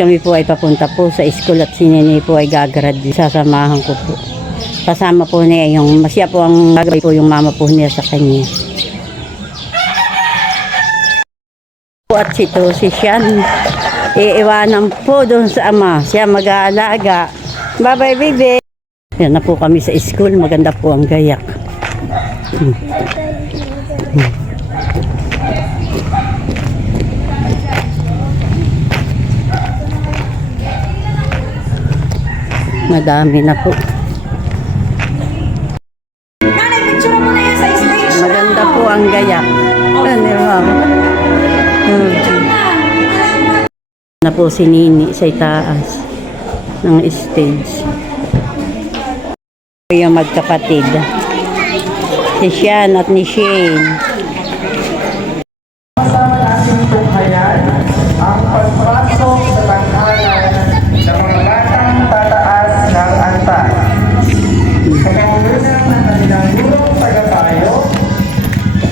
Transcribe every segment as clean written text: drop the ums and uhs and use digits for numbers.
kami po ay papunta po sa school at si Nene po ay gagraduate. Sasamahan ko po. Kasama po niya yung, siya po ang gagawin po yung mama po niya sa kanya. At sito si Sian, iiwanan po doon sa ama. Siya mag-aalaga. Bye-bye, baby. Yan na po kami sa school. Maganda po ang gayak. Madami na po. Maganda po ang gayak. Na po si Nini sa itaas ng stage. Yung magkapatid. Si Sian at ni Shane. Kasama natin tunghayan ang pagpasok sa tanghalan ng mga batang tataas ng antas. Sa pangunan ng kanilang gurong tagapayo,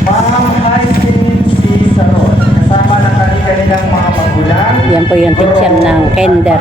Ma'am Haising C. Saron, kasama ng kanilang mga magulang. Yan po yung teacher ng kinder.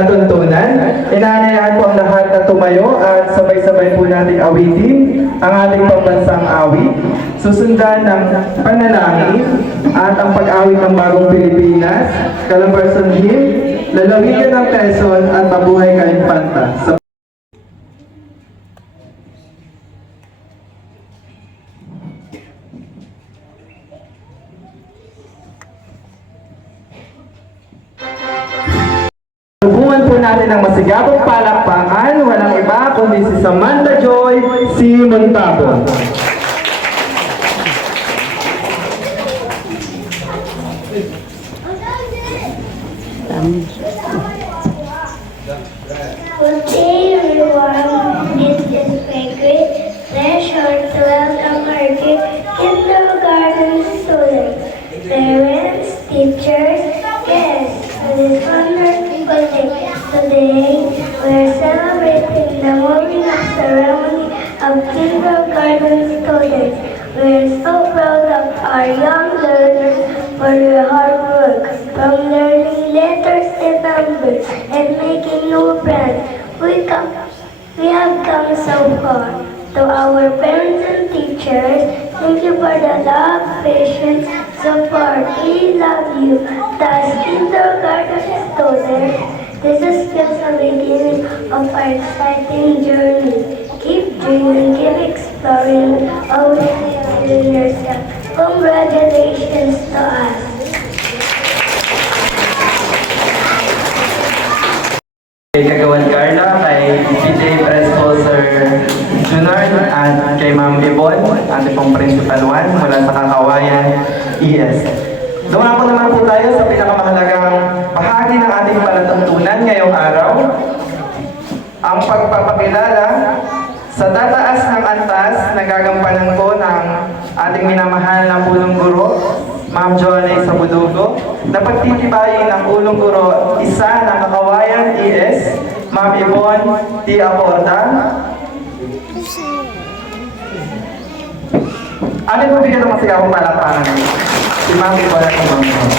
Tuntunan, inaanyayahan po ang lahat na tumayo at sabay-sabay po natin awitin ang ating pambansang awit. Susundan ng panalangin at ang pag-awit ng bagong Pilipinas, Calabarzon Hymn, Lalawigan ng Quezon at Mabuhay ka Infanta. Hubungan po natin ang masigabong palakpakan, walang iba kundi si Samantha Joy C. Montalvo. Good day, everyone. It is my great pleasure to welcome our dear kindergarten students, parents, teachers, guests, on this wonderful day. Today, we are celebrating the morning of ceremony of kindergarten students. We are so proud of our young learners for their hard work, from learning letters and numbers and making new friends. We have come so far. To our parents and teachers, thank you for the love, patience, support. We love you. As kindergarten students, this is just the beginning of our exciting journey. Keep dreaming, keep exploring, always believe in yourself. Congratulations to us. Kay Kagawan Carla, kay PJ Principal Sir Junard, at kay Ma'am Yvonne, ating pong Principal 1 mula sa Kakawayan ES. Dumaan po naman po tayo sa pinakamahalagang bahagi ng ating palatuntunan ngayong araw, ang pagpapakilala sa tataas ng antas na gagampanan po ng ating minamahal na punong guro, Ma'am Johnny Sabudugo, na pagtitibayin ng ulong guro, isa ng Kakawayan ES, Ma'am Yvonne T. Aporta. Ano po bigyan ng masigabong palakpakan? Si Ma'am Yvonne at Ma'am Yvonne.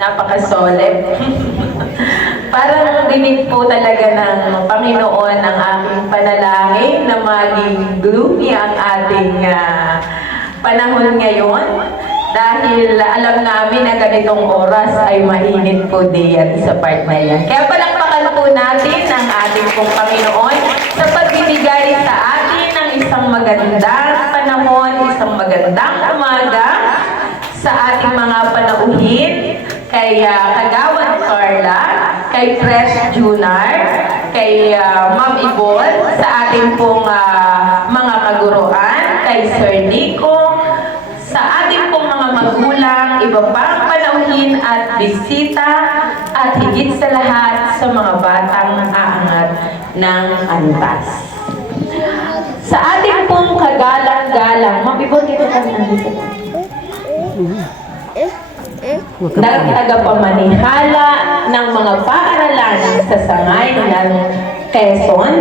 Napaka-solid. Parang dinig po talaga ng Panginoon ang aking panalangin na maging gloomy ang ating panahon ngayon. Dahil alam namin na ganitong oras ay mainit po diyan sa part na yan. Kaya palakpakan po natin ang ating pong Panginoon sa pagbibigay sa atin ng isang magandang panahon, isang magandang umaga sa ating mga panauhin, kay Kagawad Carla, kay Pres Junar, kay Ma'am Ibon, sa ating pong mga kaguruan, kay Sir Nico, sa ating pong mga magulang, iba pang panauhin at bisita, at higit sa lahat sa mga batang aangat ng antas. Sa ating pong kagalang-galang, Ma'am Ibon, dito kami nandito. Tagapamanihala ng mga paaralan sa sangay ng Quezon,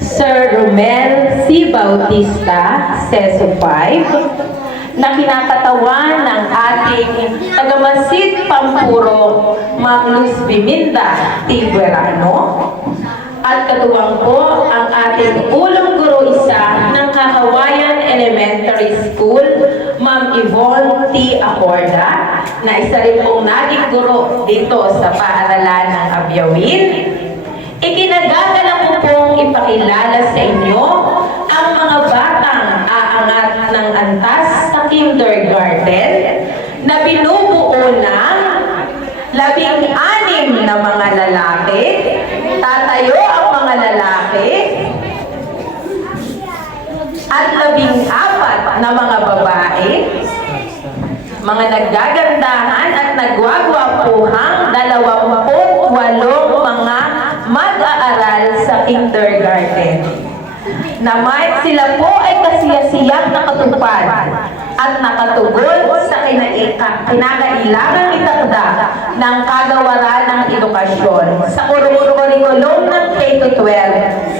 Sir Romel C. Bautista, Seso 5, na kinakatawan ng ating tagamasid Pampuro, Ma'am Luz Biminda Tiguerano, at katuwang po ang ating ulong guro isa ng Kakawayan Elementary School, Ma'am Yvonne T. Acorda, na isa rin pong naging guro dito sa paaralan ng Abyawin. Ikinagagalak ko pong ipakilala sa inyo ang mga batang aangat ng antas sa kindergarten na binubuo ng 16 na mga lalaki. Tatayo ang mga lalaki at 14 na mga babae, mga naggagandahan at nagwagwapuhang 28 mga mag-aaral sa kindergarten. Naman sila po ay kasiyasiyang nakatupad at nakatugon sa kinakailangang itakda ng kagawaran ng edukasyon sa kurikulum ng K-12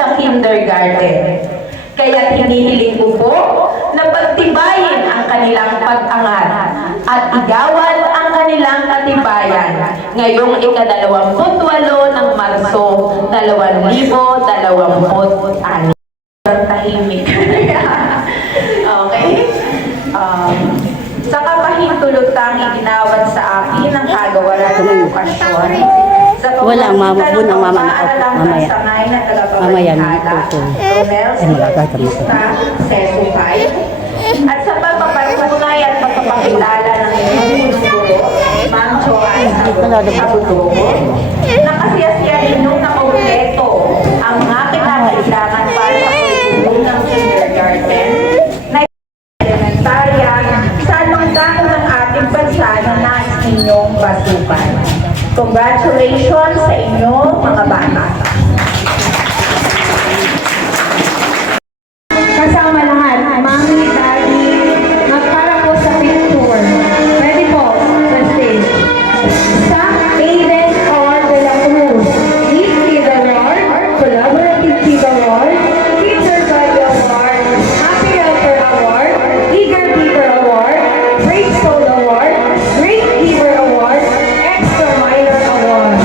sa kindergarten. Kaya hinihiling ko po na pagtibayin ang kanilang pag-angat at igawan ang kanilang katibayan ngayong ika-28 ng Marso 2026. Tahimik. Okay? Sa kapahintulutang iginawad sa akin ang kagawaran ng edukasyon. Wala, mama po ng mama na ako. Mamaya. Mamaya na ito. Ay, magagata mo ko. At sa pagpapatunay at pagpapakilala ng inyong guro, Ma'am Joanne Abudo, nakasiyasiya ninyong nakompleto ang mga kinakailangan para sa kurikulum ng kindergarten na elementarya sa lunggang ng ating bansa na nais ninyong basukan. Congratulations sa inyo, mga bata. Kasama lahat, Mami, Daddy, para po sa picture. Ready po, sa stage. Sam Aiden R. de la Cruz, Lead Kid Award, Collaborative Kid Award, Teacher Body Award, Happy Helper Award, Eager Giver Award, Great Soul Award, Great Giver Award, Extra Minor Award.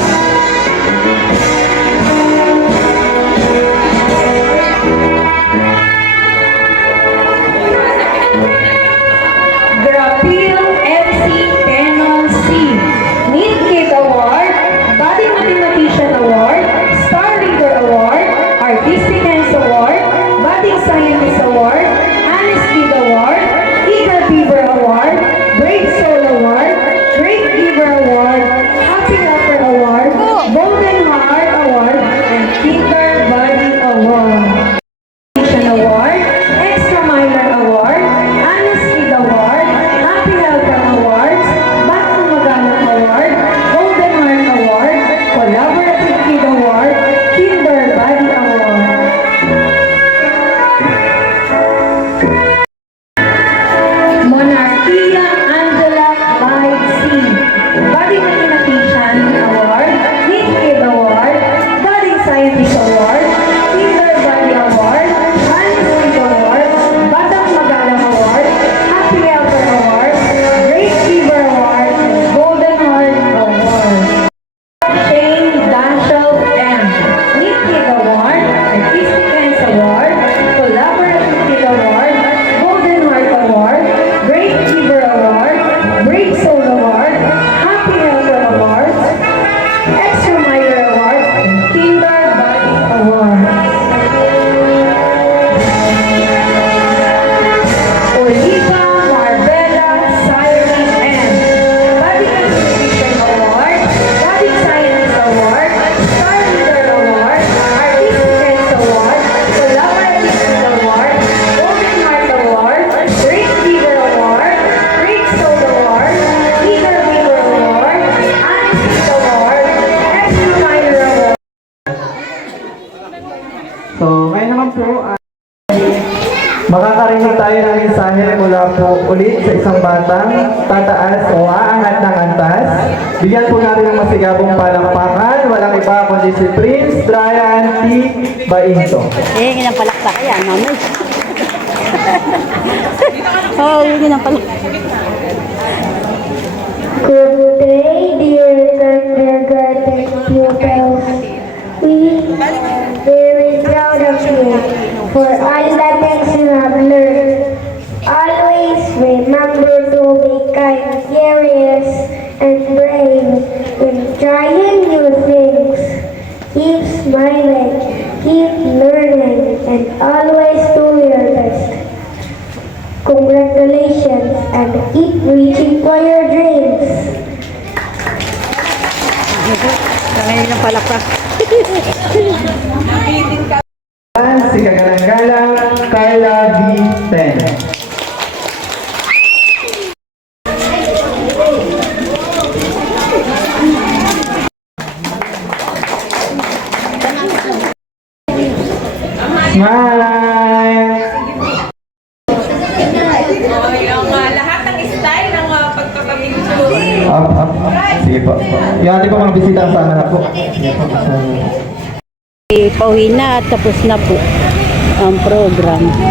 tayo ng mensahe mula po ulit sa isang batang tataas o aangat ng antas. Bigyan po natin ng masigabong palakpakan. Walang iba kundi si Prince Brian T. Bainto. Hingin ng palakpak yan, mamay. Oo, hingin ng palakpak. Good day, dear kindergarten pupils. We are very proud of you for all the things you have learned. Always remember to be kind, curious, and brave when trying new things. Keep smiling, keep learning, and always do your best. Congratulations and keep reaching for your dreams. Hingin ng palakpak. Si kagalang-galang Carla V. Ten. Smile! Yung lahat ng style ng pagpapapicture. Up. Sige po. Yung ating po mga bisita sama na po. Pauwi na at tapos na po ang program.